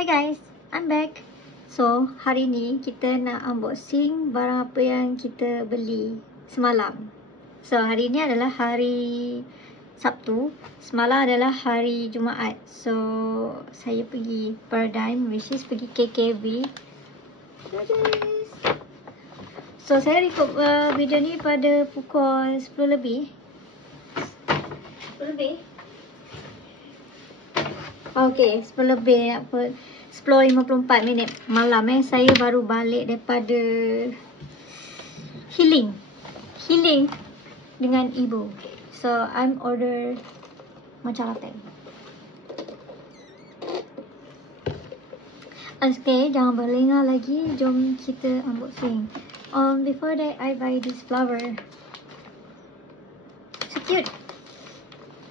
Hi guys, I'm back. So, hari ni kita nak unboxing barang apa yang kita beli semalam. So, hari ni adalah hari Sabtu. Semalam adalah hari Jumaat. So, saya pergi Paradigm, which is pergi KKV. So, saya record video ni pada pukul 10 lebih. 10 lebih? Okay, 10 lebih, 10.54 minit malam saya baru balik daripada healing dengan ibu. So, I'm order matcha latte. Okay, jangan berlengah lagi, jom kita unboxing. Before that, I buy this flower. So cute.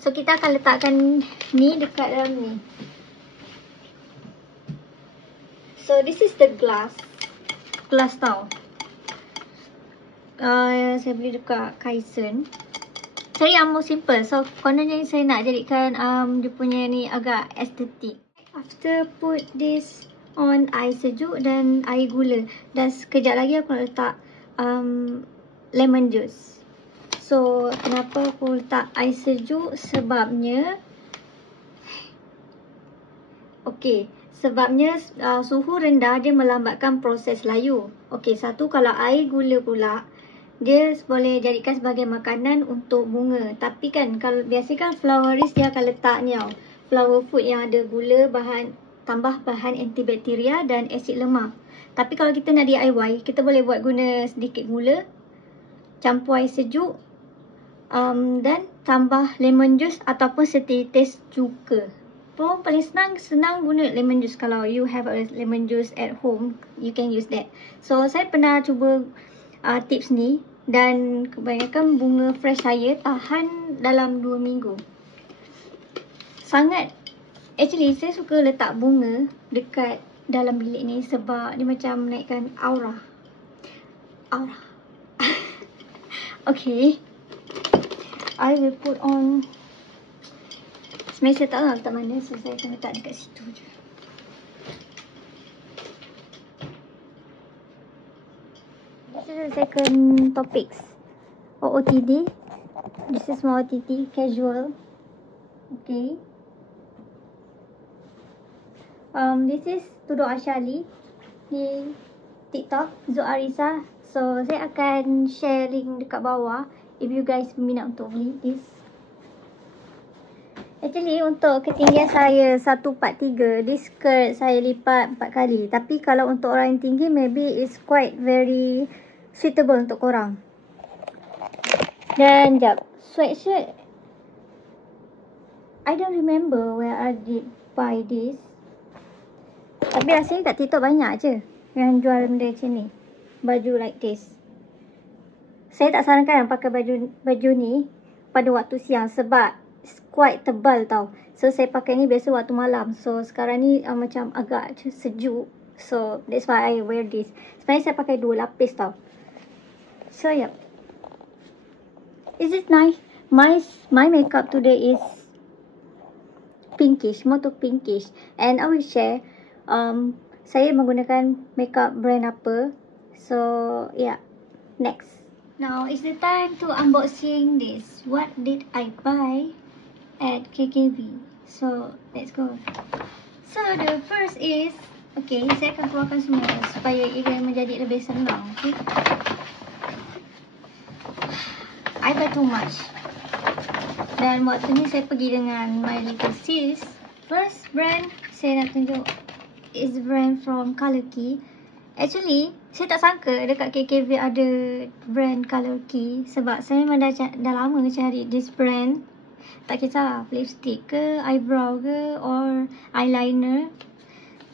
So, kita akan letakkan ni dekat dalam ni. So, this is the glass. Glass tau. Saya beli dekat Kaisen. Saya yang more simple. So, kononnya saya nak jadikan dia punya ni agak estetik. After put this on air sejuk dan air gula. Dan sekejap lagi aku nak letak lemon juice. So, kenapa aku letak air sejuk? Sebabnya sebabnya suhu rendah dia melambatkan proses layu. Satu, kalau air gula pula dia boleh jadikan sebagai makanan untuk bunga. Tapi kan kalau biasa kan flowerist dia akan letak ni tau, flower food yang ada gula, tambah bahan antibakteria dan asid lemak. Tapi kalau kita nak DIY, kita boleh buat guna sedikit gula, campur air sejuk, dan tambah lemon juice ataupun setitis cuka. Paling senang guna lemon juice. Kalau you have a lemon juice at home, you can use that. So, saya pernah cuba tips ni dan kebanyakan bunga fresh saya tahan dalam 2 minggu. Actually, saya suka letak bunga dekat dalam bilik ni sebab dia macam menaikkan aura. Okay, I will put on. Sebenarnya saya tak tahu letak mana, so saya akan letak dekat situ je. This is the second topics. OOTD. This is more OOTD, casual. Okay. This is Tudung Ashali di TikTok, Zul Arisa. So, saya akan share link dekat bawah if you guys minat untuk beli this. Actually, untuk ketinggian saya 143, this skirt saya lipat 4 kali. Tapi kalau untuk orang yang tinggi, maybe it's quite very suitable untuk korang. Dan jap, sweatshirt, I don't remember where I did buy this. Tapi rasanya kat TikTok banyak je yang jual benda macam ni, baju like this. Saya tak sarankan pakai baju ni pada waktu siang sebab quite tebal tau. So, saya pakai ni biasa waktu malam. So, sekarang ni macam agak sejuk. So, that's why I wear this. Sebenarnya saya pakai 2 lapis tau. So, yeah. Is it nice? My makeup today is pinkish, more to pinkish. And I will share saya menggunakan makeup brand apa. So, yeah. Next. Now, it's the time to unboxing this. What did I buy at KKV? So, let's go. So, the first is, saya akan keluarkan semua supaya ia menjadi lebih senang. Okay, I buy too much. Dan waktu ni saya pergi dengan my little sis. First brand saya nak tunjuk is brand from Color Key. Actually, saya tak sangka dekat KKV ada brand Color Key sebab saya memang dah lama cari this brand. Tak kisah lipstick ke, eyebrow ke, or eyeliner.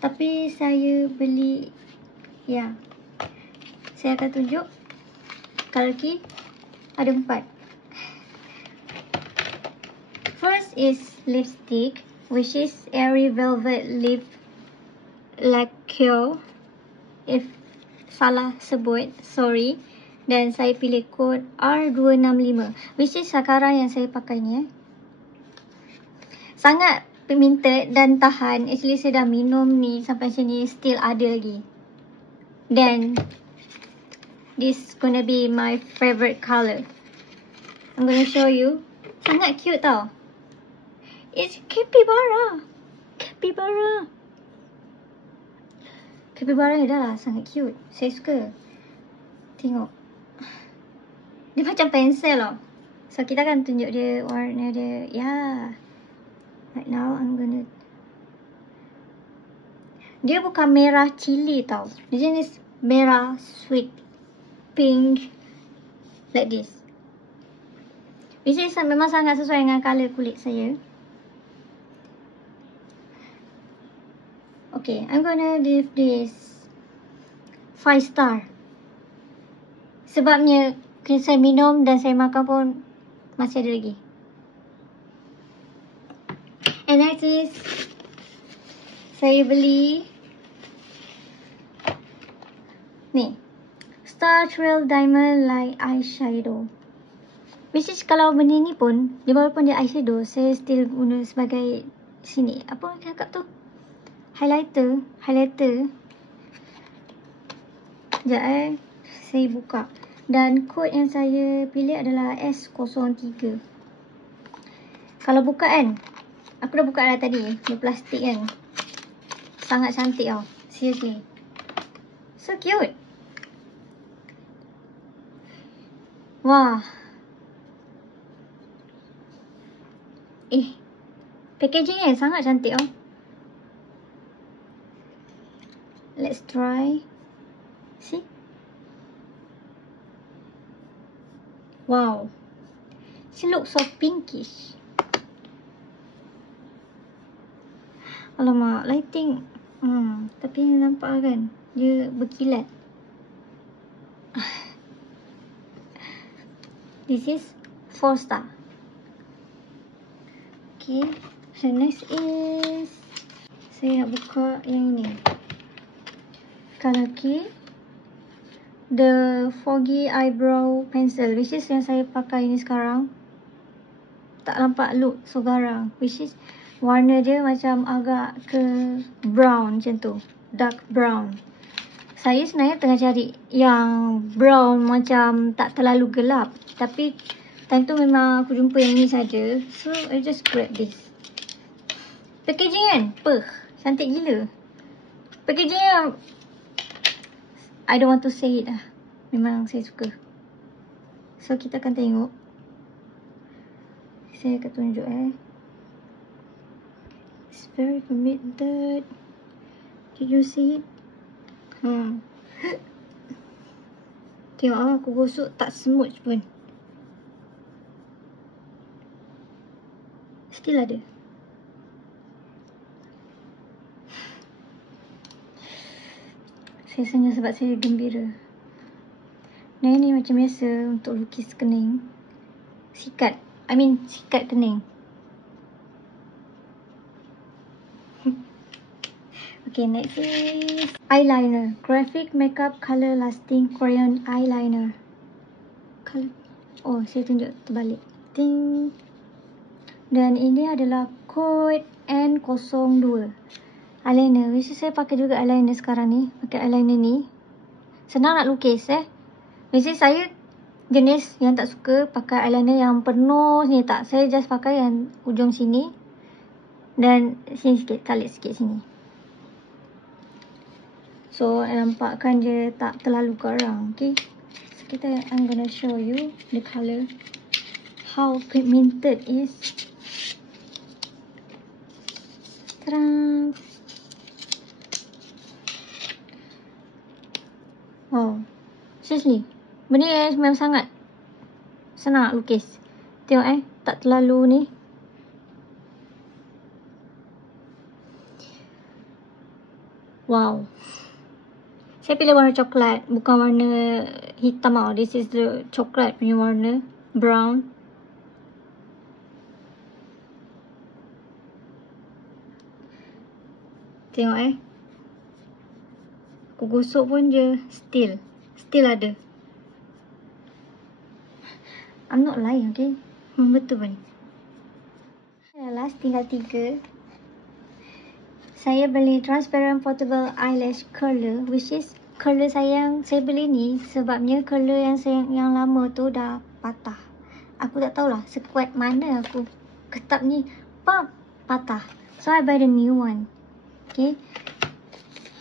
Tapi saya beli, saya akan tunjuk Color Key. Ada 4. First is lipstick, which is Airy Velvet Lip Lacquer. If salah sebut, sorry. Dan saya pilih kod R265, which is sekarang yang saya pakai ni. Sangat pigmented dan tahan. Actually saya dah minum ni sampai sini still ada lagi. Then this gonna be my favorite color. I'm gonna show you. Sangat cute tau. It's capybara. Capybara. Capybara ni dah lah sangat cute. Saya suka. Tengok. Dia macam pensel tau. So kita akan tunjuk dia warna dia. Yeah. Right now I'm gonna. Dia bukan merah cili tau. Dia jenis merah sweet pink like this. Which is memang sangat sesuai dengan colour kulit saya. Okay, I'm gonna give this 5 star. Sebabnya saya minum dan saya makan pun masih ada lagi. And next is saya beli ni Star Trail Diamond Light Eyeshadow. Which is kalau benda ni pun, dia walaupun dia eyeshadow, saya still guna sebagai sini. Apa orang cakap tu? Highlighter. Sekejap saya buka. Dan kod yang saya pilih adalah S03. Kalau buka kan, aku dah buka dah tadi. Dia plastik kan. Sangat cantik tau. Seriously. So cute. Wah. Packaging kan sangat cantik tau. Let's try. See? Wow. She looks so pinkish. Alamak, lighting. Tapi nampak kan? Dia berkilat. This is 4 star. Okay. So next is saya nak buka yang ni. Color key. The Foggy Eyebrow Pencil. Which is yang saya pakai ni sekarang. Tak nampak look so garang. Which is warna dia macam agak ke brown macam tu. Dark brown. Saya sebenarnya tengah cari yang brown macam tak terlalu gelap. Tapi time tu memang aku jumpa yang ni saja. So I just grab this. Packaging kan? Cantik gila. Packaging yang I don't want to say it lah. Memang saya suka. So kita akan tengok. Saya akan tunjuk It's very committed. Did you see it? Tengok aku gosok tak smooth pun. Still ada. Saya senyum sebab saya gembira. Dan ini macam biasa untuk lukis kening. Sikat kening. Okay, next is eyeliner. Graphic Makeup Color Lasting Crayon Eyeliner. Saya tunjuk terbalik. Ting. Dan ini adalah kod N02. Eyeliner. Which saya pakai juga eyeliner sekarang ni. Pakai eyeliner ni. Senang nak lukis Which saya jenis yang tak suka pakai eyeliner yang penuh ni tak. Saya just pakai yang ujung sini. Dan sini sikit. Tarik sikit sini. So nampakkan dia tak terlalu garang. Okay. So I'm gonna show you the color. How pigmented is. Tarang. Wow. Seriously. Benda ni memang sangat senang nak lukis. Tengok tak terlalu ni. Wow. Saya pilih warna coklat. Bukan warna hitam tau. This is the coklat punya warna. Brown. Tengok Aku gosok pun dia Still ada. I'm not lying, okay? Betul pun. Last tinggal 3. saya beli transparent portable eyelash curler, which is curler saya beli ni sebabnya curler yang lama tu dah patah. Aku tak tahulah sekuat mana aku ketap ni, patah. So I buy the new one. Okay.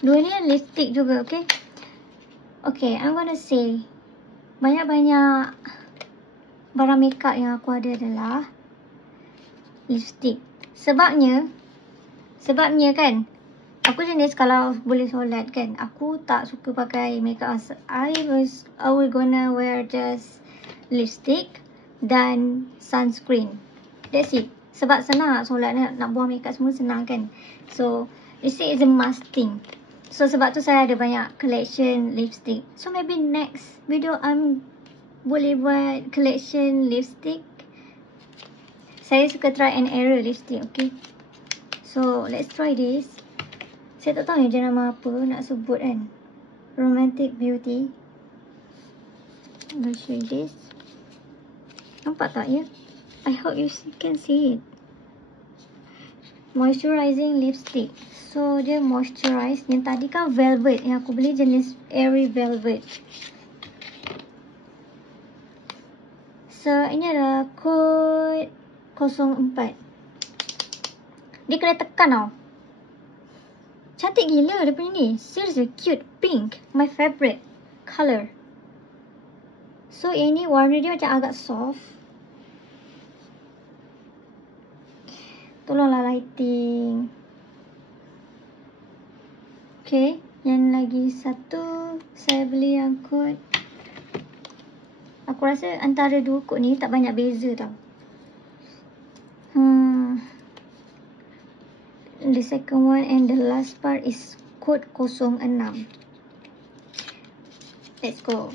Dua ni lipstick juga, okay. Okay, I'm gonna say banyak-banyak barang makeup yang aku ada adalah lipstick. Sebabnya kan, aku jenis kalau boleh solat kan, aku tak suka pakai makeup. I will gonna wear just lipstick dan sunscreen. That's it. Sebab senang nak solat, nak buang makeup semua senang kan. So, lipstick is a must thing. So, sebab tu saya ada banyak collection lipstick. So, maybe next video boleh buat collection lipstick. Saya suka try and error lipstick, okay. So, let's try this. Saya tak tahu ni dia nama apa nak sebut kan. Romantic Beauty. I'm gonna show you this. Nampak tak ya? I hope you can see it. Moisturizing lipstick. So, dia moisturize. Yang tadi kan velvet. Yang aku beli jenis airy velvet. So, ini adalah kod 04. Dia kena tekan tau. Cantik gila dia punya ni. Seriously cute. Pink. My favorite color. So yang ni warna dia macam agak soft. Tolonglah lighting. Okay. Yang lagi satu. Saya beli yang kod. Aku rasa antara dua kod ni tak banyak beza tau. The second one and the last part is code 06. Let's go.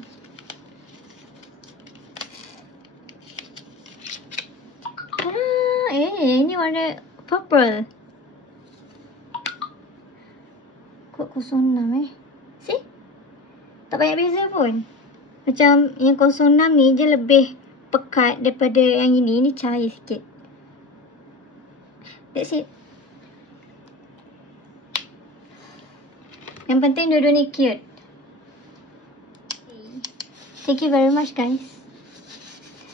Ini warna purple. Code 06 See? Tak banyak beza pun. Macam yang 06 ni je lebih pekat daripada yang ini. Ini cair sikit. That's it. Yang penting dua-dua ni cute. Thank you very much guys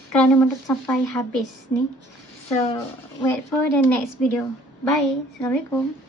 kerana menonton sampai habis ni. So wait for the next video. Bye. Assalamualaikum.